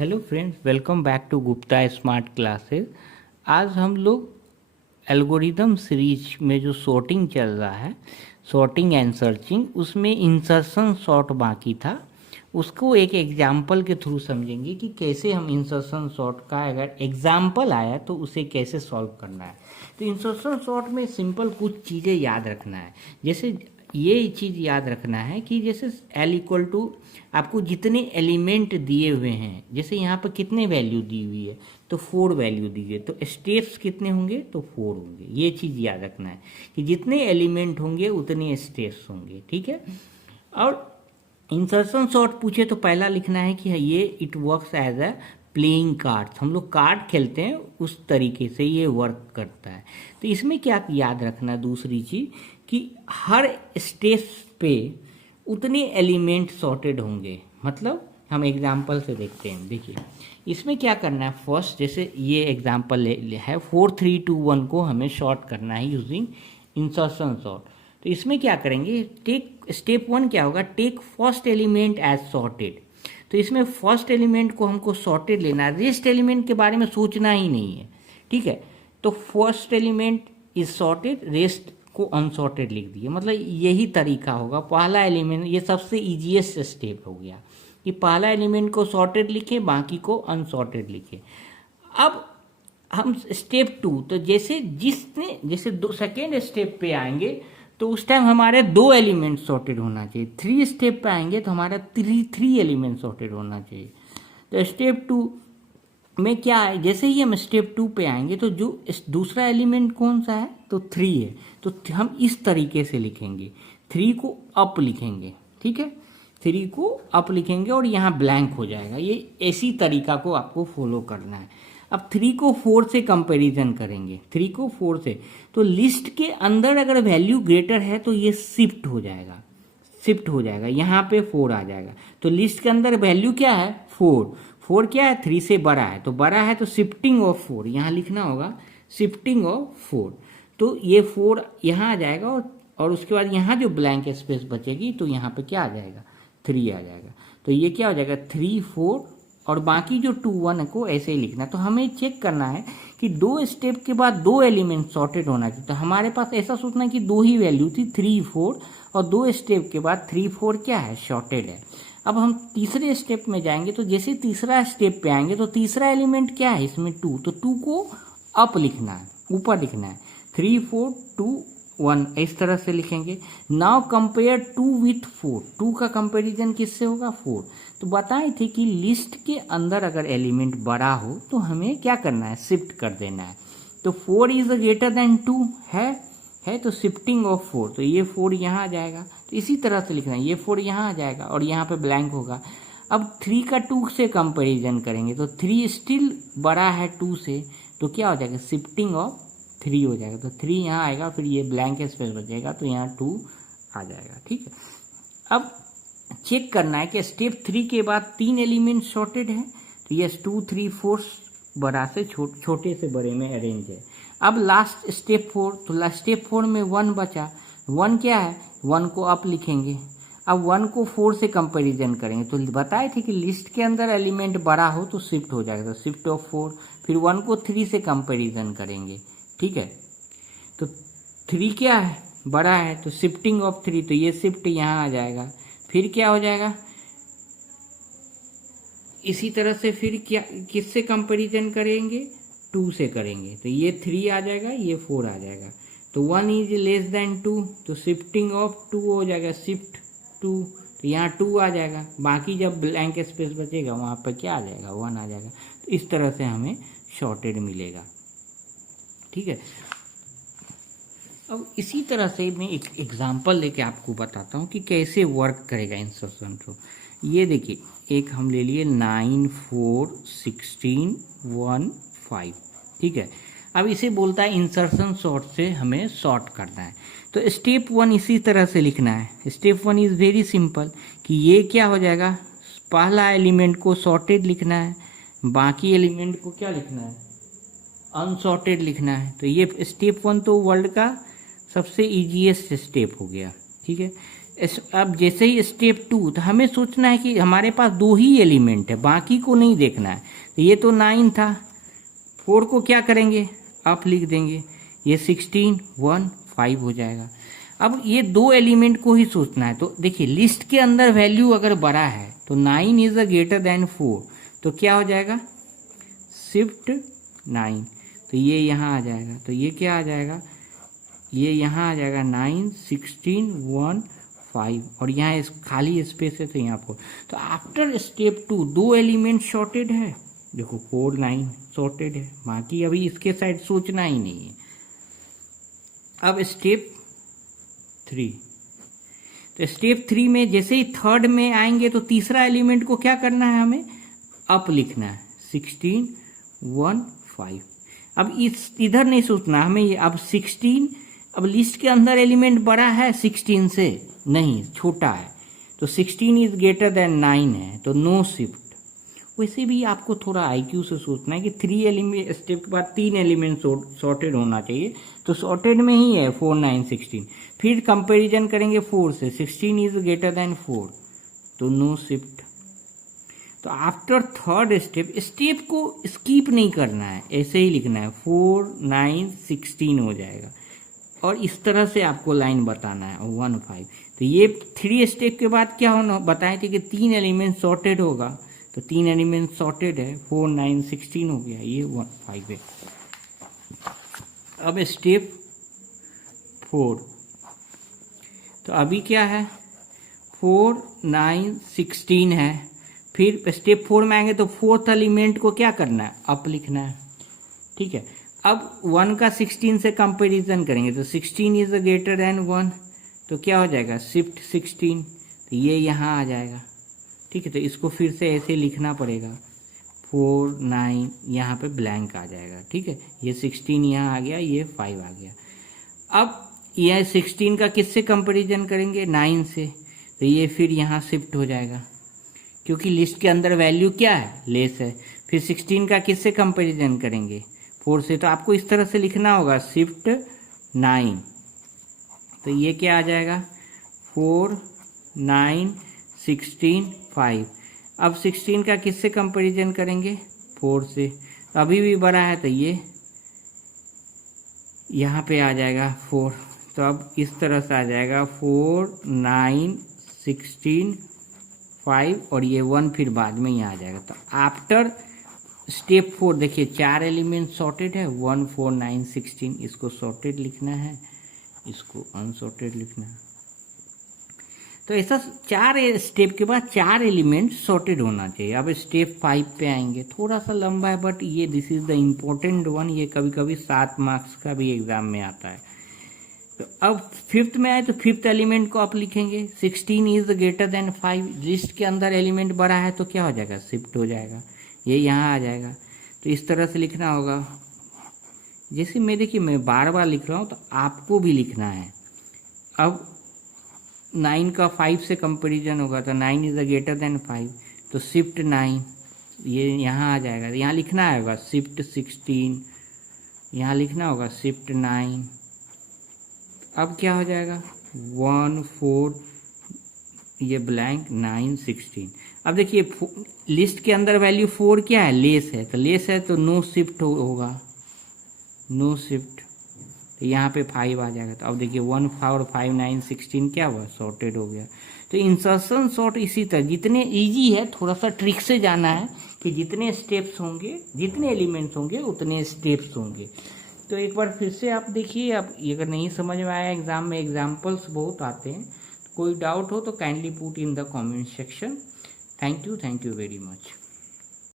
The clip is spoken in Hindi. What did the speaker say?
Hello friends, welcome back to Gupta smart classes. आज हम लोग एल्गोरिदम सीरीज में जो सॉर्टिंग चल रहा है, सॉर्टिंग एंड सर्चिंग, उसमें इंसर्शन सॉर्ट बाकी था। उसको एक एग्जाम्पल के थ्रू समझेंगे कि कैसे हम इंसर्शन सॉर्ट का अगर एग्जाम्पल आया तो उसे कैसे सॉल्व करना है। तो इंसर्शन सॉर्ट में सिंपल कुछ चीज़ें याद रखना है। जैसे ये चीज़ याद रखना है कि जैसे एल इक्वल टू आपको जितने एलिमेंट दिए हुए हैं, जैसे यहाँ पर कितने वैल्यू दी हुई है तो 4 वैल्यू दी है, तो स्टेप्स कितने होंगे तो 4 होंगे। ये चीज़ याद रखना है कि जितने एलिमेंट होंगे उतने स्टेप्स होंगे। ठीक है। और इंसर्शन सॉर्ट पूछे तो पहला लिखना है कि ये it works as a playing cards. हम लोग कार्ड खेलते हैं उस तरीके से ये वर्क करता है। तो इसमें क्या याद रखना है, दूसरी चीज़ कि हर स्टेप पे उतने एलिमेंट सॉर्टेड होंगे। मतलब हम एग्जाम्पल से देखते हैं। देखिए इसमें क्या करना है, फर्स्ट जैसे ये एग्जाम्पल है 4 3 2 1 को हमें शॉर्ट करना है यूजिंग इंसर्शन सॉर्ट। तो इसमें क्या करेंगे, टेक स्टेप 1 क्या होगा, take first element as sorted. तो इसमें फर्स्ट एलिमेंट को हमको सॉर्टेड लेना है, रेस्ट एलिमेंट के बारे में सोचना ही नहीं है। ठीक है। तो first element is sorted, rest को अनसॉर्टेड लिख दिए। मतलब यही तरीका होगा। पहला एलिमेंट, ये सबसे इजीएस्ट स्टेप हो गया कि पहला एलिमेंट को सॉर्टेड लिखे, बाकी को अनसॉर्टेड लिखे। अब हम स्टेप 2, तो जैसे सेकेंड स्टेप पे आएंगे तो उस टाइम हमारे 2 एलिमेंट सॉर्टेड होना चाहिए। 3 स्टेप पे आएंगे तो हमारा 3 एलिमेंट सॉर्टेड होना चाहिए। तो स्टेप 2 में क्या है, जैसे ही हम स्टेप 2 पे आएंगे तो जो दूसरा एलिमेंट कौन सा है तो 3 है। तो हम इस तरीके से लिखेंगे, 3 को अप लिखेंगे। ठीक है, 3 को अप लिखेंगे और यहाँ ब्लैंक हो जाएगा। ये ऐसी तरीका को आपको फॉलो करना है। अब 3 को 4 से कंपैरिजन करेंगे, 3 को 4 से, तो लिस्ट के अंदर अगर वैल्यू ग्रेटर है तो ये शिफ्ट हो जाएगा, यहाँ पे 4 आ जाएगा। तो लिस्ट के अंदर वैल्यू क्या है 4 क्या है 3 से बड़ा है, तो बड़ा है तो शिफ्टिंग ऑफ 4 यहाँ लिखना होगा, शिफ्टिंग ऑफ 4। तो ये 4 यहाँ आ जाएगा और उसके बाद यहाँ जो ब्लैंक स्पेस बचेगी तो यहाँ पे क्या आ जाएगा 3 आ जाएगा। तो ये क्या हो जाएगा 3 4 और बाकी जो 2 1 को ऐसे ही लिखना। तो हमें चेक करना है कि 2 स्टेप के बाद 2 एलिमेंट सॉर्टेड होना चाहिए। तो हमारे पास ऐसा सोचना है कि 2 ही वैल्यू थी 3 4, और 2 स्टेप के बाद 3 4 क्या है सॉर्टेड है। अब हम तीसरे स्टेप में जाएंगे तो जैसे तीसरा स्टेप पे आएंगे तो तीसरा एलिमेंट क्या है इसमें 2, तो 2 को अप लिखना है, ऊपर लिखना है। 3 4 2 1 इस तरह से लिखेंगे। नाउ कंपेयर 2 विथ 4, 2 का कंपैरिजन किससे होगा 4। तो बताए थे कि लिस्ट के अंदर अगर एलिमेंट बड़ा हो तो हमें क्या करना है, शिफ्ट कर देना है। तो 4 इज ग्रेटर देन 2 है तो शिफ्टिंग ऑफ 4, तो ये 4 यहाँ आ जाएगा। तो इसी तरह से लिखना है, ये 4 यहाँ आ जाएगा और यहाँ पे ब्लैंक होगा। अब 3 का 2 से कंपैरिजन करेंगे तो 3 स्टिल बड़ा है 2 से, तो क्या हो जाएगा शिफ्टिंग ऑफ 3 हो जाएगा। तो 3 यहाँ आएगा, फिर ये ब्लैंक स्पेस बचेगा तो यहाँ 2 आ जाएगा। ठीक है। अब चेक करना है कि स्टेप 3 के बाद 3 एलिमेंट सॉर्टेड है, तो ये 2 3 4 बड़ा से छोटे से बड़े में अरेंज है। अब लास्ट स्टेप 4, तो स्टेप 4 में 1 बचा। 1 क्या है, 1 को अप लिखेंगे। अब 1 को 4 से कंपैरिजन करेंगे तो बताए थे कि लिस्ट के अंदर एलिमेंट बड़ा हो तो शिफ्ट हो जाएगा, तो शिफ्ट ऑफ 4। फिर 1 को 3 से कंपैरिजन करेंगे। ठीक है, तो 3 क्या है बड़ा है तो शिफ्टिंग ऑफ 3, तो ये शिफ्ट यहाँ आ जाएगा। फिर क्या हो जाएगा, इसी तरह से फिर क्या किससे कंपैरिजन करेंगे 2 से करेंगे, तो ये 3 आ जाएगा, ये 4 आ जाएगा। तो 1 इज लेस देन 2, तो शिफ्टिंग ऑफ 2 हो जाएगा, शिफ्ट 2, तो यहाँ 2 आ जाएगा। बाकी जब ब्लैंक स्पेस बचेगा वहाँ पर क्या आ जाएगा 1 आ जाएगा। तो इस तरह से हमें शॉर्टेड मिलेगा। ठीक है। अब इसी तरह से मैं एक एग्जांपल लेके आपको बताता हूँ कि कैसे वर्क करेगा इंसर्शन रो। ये देखिए, एक हम ले लिए 9 4 16 1 5। ठीक है। अब इसे बोलता है इंसर्शन सॉर्ट से हमें सॉर्ट करना है। तो स्टेप 1 इसी तरह से लिखना है। स्टेप 1 इज़ वेरी सिंपल कि ये क्या हो जाएगा, पहला एलिमेंट को सॉर्टेड लिखना है, बाकी एलिमेंट को क्या लिखना है अनसॉर्टेड लिखना है। तो ये स्टेप 1 तो वर्ल्ड का सबसे इजीएस्ट स्टेप हो गया। ठीक है। अब जैसे ही स्टेप 2, तो हमें सोचना है कि हमारे पास 2 ही एलिमेंट है, बाकी को नहीं देखना है। तो ये तो 9 था, 4 को क्या करेंगे, अप लिख देंगे, ये 16 1 5 हो जाएगा। अब ये 2 एलिमेंट को ही सोचना है। तो देखिए लिस्ट के अंदर वैल्यू अगर बड़ा है तो 9 इज अ ग्रेटर देन 4, तो क्या हो जाएगा, शिफ्ट 9, तो ये यहाँ आ जाएगा। तो ये क्या आ जाएगा, ये यहाँ आ जाएगा 9 16 1 5, और यहाँ खाली स्पेस है तो यहाँ 4। तो आफ्टर स्टेप 2 2 एलिमेंट शॉर्टेड है, देखो 4 9 शॉर्टेड है, बाकी अभी इसके साइड सोचना ही नहीं है। अब स्टेप 3, तो स्टेप 3 में जैसे ही थर्ड में आएंगे तो तीसरा एलिमेंट को क्या करना है, हमें अप लिखना है, 16 1 5। अब इधर नहीं सोचना हमें, ये अब 16, अब लिस्ट के अंदर एलिमेंट बड़ा है 16 से, नहीं छोटा है, तो 16 इज ग्रेटर देन 9 है, तो नो शिफ्ट। वैसे भी आपको थोड़ा आईक्यू से सोचना है कि 3 एलिमेंट स्टेप के बाद 3 एलिमेंट सॉर्टेड होना चाहिए, तो सॉर्टेड में ही है 4 9 16। फिर कंपैरिजन करेंगे 4 से, 16 इज ग्रेटर देन 4, तो नो शिफ्ट। तो आफ्टर थर्ड स्टेप को स्किप नहीं करना है, ऐसे ही लिखना है, 4 9 16 हो जाएगा, और इस तरह से आपको लाइन बताना है 1 5। तो ये 3 स्टेप के बाद क्या होना बताए थे कि 3 एलिमेंट सॉर्टेड होगा, तो 3 एलिमेंट सॉर्टेड है, 4 9 16 हो गया, ये 1 5 है। अब स्टेप 4, तो अभी क्या है, 4 9 16 है। फिर स्टेप 4 में आएंगे तो 4th एलिमेंट को क्या करना है, अप लिखना है, ठीक है। अब 1 का 16 से कंपैरिजन करेंगे तो 16 इज ग्रेटर देन 1, तो क्या हो जाएगा, शिफ्ट 16, तो ये यहाँ आ जाएगा, ठीक है। तो इसको फिर से ऐसे लिखना पड़ेगा, 4 9, यहाँ पे ब्लैंक आ जाएगा, ठीक है। ये 16 यहाँ आ गया, ये 5 आ गया। अब यह 16 का किससे कंपैरिजन करेंगे, 9 से, तो ये फिर यहाँ शिफ्ट हो जाएगा, क्योंकि लिस्ट के अंदर वैल्यू क्या है, लेस है। फिर 16 का किससे कंपैरिजन करेंगे, 4 से, तो आपको इस तरह से लिखना होगा, शिफ्ट 9, तो ये क्या आ जाएगा, 4 9 16 5। अब 16 का किससे कंपैरिजन करेंगे, 4 से, अभी भी बड़ा है तो ये यहाँ पे आ जाएगा 4। तो अब इस तरह से आ जाएगा 4 9 16 5, और ये 1 फिर बाद में ही आ जाएगा। तो आफ्टर स्टेप 4 देखिए 4 एलिमेंट सॉर्टेड है, 1 4 9 16, इसको सॉर्टेड लिखना है, इसको अनसॉर्टेड लिखना है। तो ऐसा 4 स्टेप के बाद 4 एलिमेंट सॉर्टेड होना चाहिए। अब स्टेप 5 पे आएंगे, थोड़ा सा लंबा है बट ये this is the important one, ये कभी कभी 7 मार्क्स का भी एग्जाम में आता है। तो अब 5th में आए तो 5th एलिमेंट को आप लिखेंगे, 16 इज ग्रेटर देन 5, लिस्ट के अंदर एलिमेंट बड़ा है तो क्या हो जाएगा, शिफ्ट हो जाएगा, ये यहाँ आ जाएगा। तो इस तरह से लिखना होगा, जैसे मैं देखिए मैं बार बार लिख रहा हूँ तो आपको भी लिखना है। अब 9 का 5 से कंपैरिजन होगा तो 9 इज ग्रेटर देन 5, तो शिफ्ट 9, ये यहाँ आ जाएगा, यहाँ लिखना होगा शिफ्ट 16, यहाँ लिखना होगा शिफ्ट 9। अब क्या हो जाएगा, 1 4, ये ब्लैंक 9 16। अब देखिए लिस्ट के अंदर वैल्यू 4 क्या है, लेस है, तो लेस है तो नो शिफ्ट होगा, नो शिफ्ट, तो यहाँ पे 5 आ जाएगा। तो अब देखिए 1 4 5 9 16 क्या हुआ, सॉर्टेड हो गया। तो इंसर्शन सॉर्ट इसी तरह, जितने इजी है, थोड़ा सा ट्रिक से जाना है कि जितने स्टेप्स होंगे, जितने एलिमेंट्स होंगे उतने स्टेप्स होंगे। तो एक बार फिर से आप देखिए, अब अगर नहीं समझ में आया, एग्जाम में एग्जाम्पल्स बहुत आते हैं, कोई डाउट हो तो kindly put in the comment section. Thank you very much.